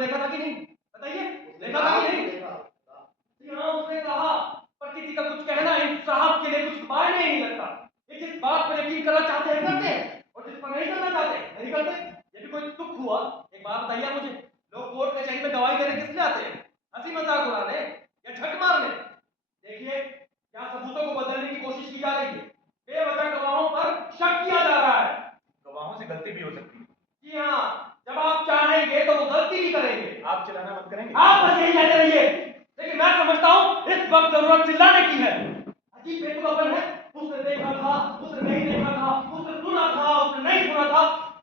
देखा था कि नहीं? बताइए, देखा था कि नहीं? यहाँ उसने कहा, पर किसी का कुछ कहना इन साहब के लिए कुछ मायने ही नहीं लगता। ये जिस बात पर यकीन करना चाहते हैं करते हैं, और जिस पर नहीं करना चाहते नहीं करते। ये भी कोई दुख हुआ? एक बात बताइए मुझे, लोग कोर्ट कचहरी में गवाही देने किस लिए आते हैं? हंसी मजाक उड़ाने या झक मारने? देखिए, क्या सबूतों को बदलने की कोशिश की जा रही है? बेवजह गवाहों पर शक किया जा रहा है। गवाहों से गलती भी हो सकती है। जी हाँ, जब आप चाहेंगे तो वो गलती भी करेंगे। आप चिल्लाना मत करेंगे? आप बस यही कहते रहिए। लेकिन मैं समझता हूँ इस वक्त जरूरत चिल्लाने की है। अजीब बेतुकापन है। उसने देखा था, उसने नहीं देखा था, उसने सुना था, उसने नहीं सुना था।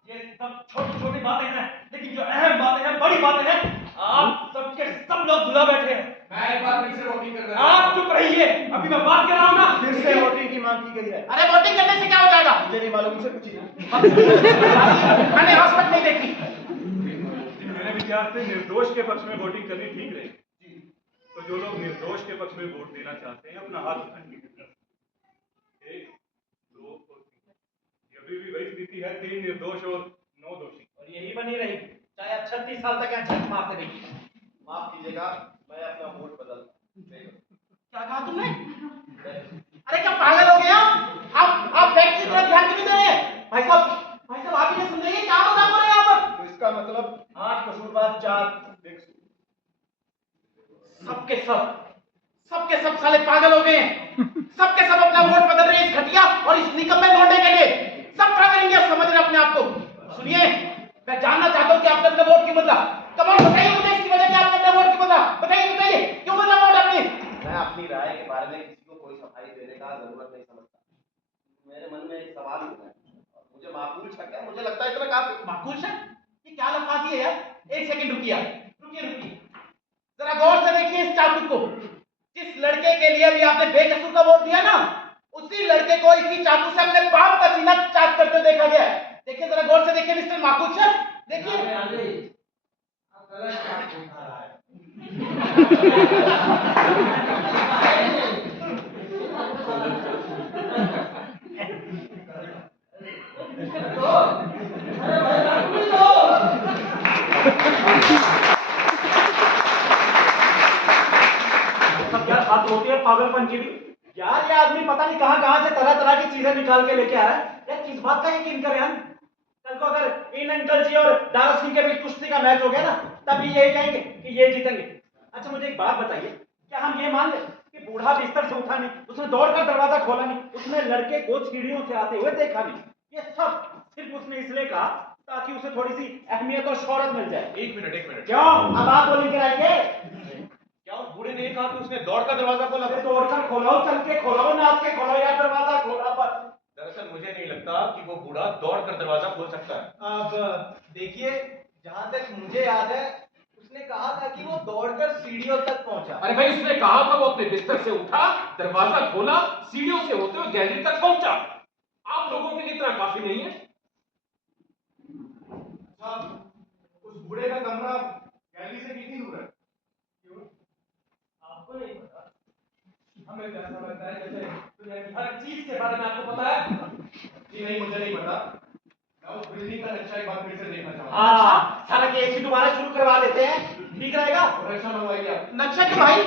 ये सब छोटी छोटी बातें हैं, लेकिन जो अहम बातें हैं, बड़ी बातें हैं, आप सबके सब लोग भुला बैठे हैं। मैं एक बार फिर से वोटिंग कर रहा हूं। आप चुप रहिए, अभी मैं बात कर रहा हूँ ना। फिर से वोटिंग की मांग की गई है। अरे वोटिंग करने से क्या हो जाएगा? मुझे नहीं मालूम, मुझे पूछिए। मैंने आज तक नहीं देखी। मेरे विचार से निर्दोष के पक्ष में वोटिंग करनी ठीक रहेगी। तो जो लोग निर्दोष के पक्ष में वोट देना चाहते हैं अपना हाथ उठाएंगे। 1, 2 और 3। अभी भी वही स्थिति है, 3 निर्दोष और 9 दोषी। और यही बनी रहेगी चाहे आप 36 साल तक यहाँ झक मारते रहिए। माफ कीजिएगा, मैं अपना वोट बदलता हूं। क्या कहा तुमने? अरे क्या पागल हो गए आप फैक्ट्री की तरफ ध्यान क्यों नहीं दे रहे? भाई साहब आप ही ने समझाइए क्या मजाक हो रहा है यहाँ पर? तो इसका मतलब 8 कसूरवार 4 बेकसूर। सबके सब साले पागल हो गए हैं। सबके सब अपना वोट बदल रहे हैं इस घटिया और इस निकम्मे लौंडे के लिए। सब क्या करेंगे समझ रहे अपने आप को? सुनिए, मैं जानना चाहता हूँ कि आपने अपने वोट क्यों बदला। कमाल बताइए मुझे इसकी वजह क्या आपने अपना वोट क्यों बदला? बताइए क्यों बदला वोट आपने? मैं अपनी राय के बारे में किसी को कोई सफाई देने का जरूरत नहीं समझता। मेरे मन में एक सवाल उठा है और मुझे माकूल शक है, मुझे लगता है इतना काफी। माकूल शक? ये क्या लफाजी है यार? एक सेकंड रुकिए। जरा गौर से देखिए इस चाकू को। जिस लड़के के लिए भी आपने बेकसूर का वोट दिया ना, उसी लड़के को इसी चाकू से अपने बाप का सीना चाक करते देखा गया है। देखिए जरा गौर से देखिए मिस्टर माकूल शक, देखिए। क्या बात होती है पागलपन की भी? यार ये आदमी पता नहीं कहां से तरह तरह की चीजें निकाल के लेके आ रहा है। यार किस बात का यकीन करें हम? कल को अगर इन अंकल जी और दारा सिंह के बीच कुश्ती का मैच हो गया ना, तब भी यही कहेंगे कि ये जीतेंगे। अच्छा मुझे एक बात बताइए, क्या हम ये मान लें कि बूढ़ा बिस्तर से उठा नहीं, उसने दौड़कर दरवाजा खोला नहीं, उसने लड़के को सीढ़ियों से आते हुए देखा नहीं, ये सब सिर्फ उसने इसलिए कहा ताकि उसे थोड़ी सी अहमियत और शोहरत मिल जाए? एक मिनट। क्यों? अब आप बोलेंगे कराएंगे? क्या उस बूढ़े ने कहा कि उसने दौड़कर दरवाजा खोला? तोड़कर खोलाओ, चल के खोलाओ, नाच के खोलाओ या दरवाजा खोला पर। दरअसल मुझे नहीं लगता कि वो बूढ़ा दौड़कर दरवाजा खोल सकता है। अब देखिए, जहां तक मुझे याद है उसने कहा था कि वो दौड़कर सीढ़ियों तक पहुंचा। अरे भाई उसने कहा था वो अपने बिस्तर से उठा, दरवाजा खोला, सीढ़ियों से होते हुए गैलरी तक पहुंचा। आप लोगों के लिए इतना काफी नहीं है? साहब, उस बूढ़े का कमरा गैलरी से कितनी दूर है? क्यों? आपको नहीं पता? हमें तो ऐसा लगता है जैसे दुनिया की हर चीज के बारे में आपको पता है। जी नहीं, मुझे नहीं पता। मैं उस बिल्डिंग का नक्शा एक बार फिर से देखना चाहता हूँ। हाँ, सारा केस ही दोबारा शुरू करवा देते हैं, ठीक रहेगा? नक्शा मंगवाइए आप। नक्शा क्यों भाई?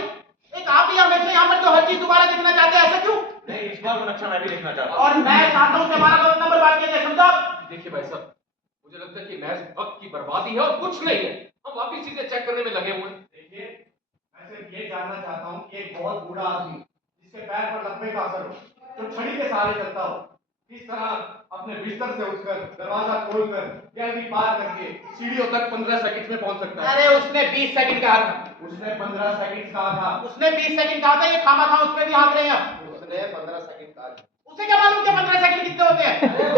एक आप ही हमेशा यहाँ पर जो हर चीज दोबारा देखना चाहते हैं, ऐसा क्यों? नहीं, इस बार वो नक्शा मैं भी देखना चाहता हूँ। और मैं चाहता हूँ कि हमारा गलत नंबर बात किया जाए, समझा? देखिए भाई साहब, मुझे लगता है कि महज वक्त की बर्बादी है और कुछ नहीं है। हम वापिस चीजें चेक करने में लगे हुए हैं। देखिए, मैं सिर्फ ये जानना चाहता हूँ कि एक बहुत बूढ़ा आदमी जिसके पैर पर लकवे का असर हो, जो छड़ी के सहारे चलता हो, किस तरह अपने बिस्तर से उठकर दरवाजा खोलकर गैलरी पार करके सीढ़ियों तक 15 सेकंड में पहुंच सकता है? अरे उसने 20 सेकंड कहा था। उसने 15 सेकंड कहा था। उसने 20 सेकंड कहा था, ये खामा था उसमें भी हाथ रहे हैं। उसने 15 सेकंड कहा था। उसे क्या मालूम कि 15 सेकंड कितने होते हैं? अरे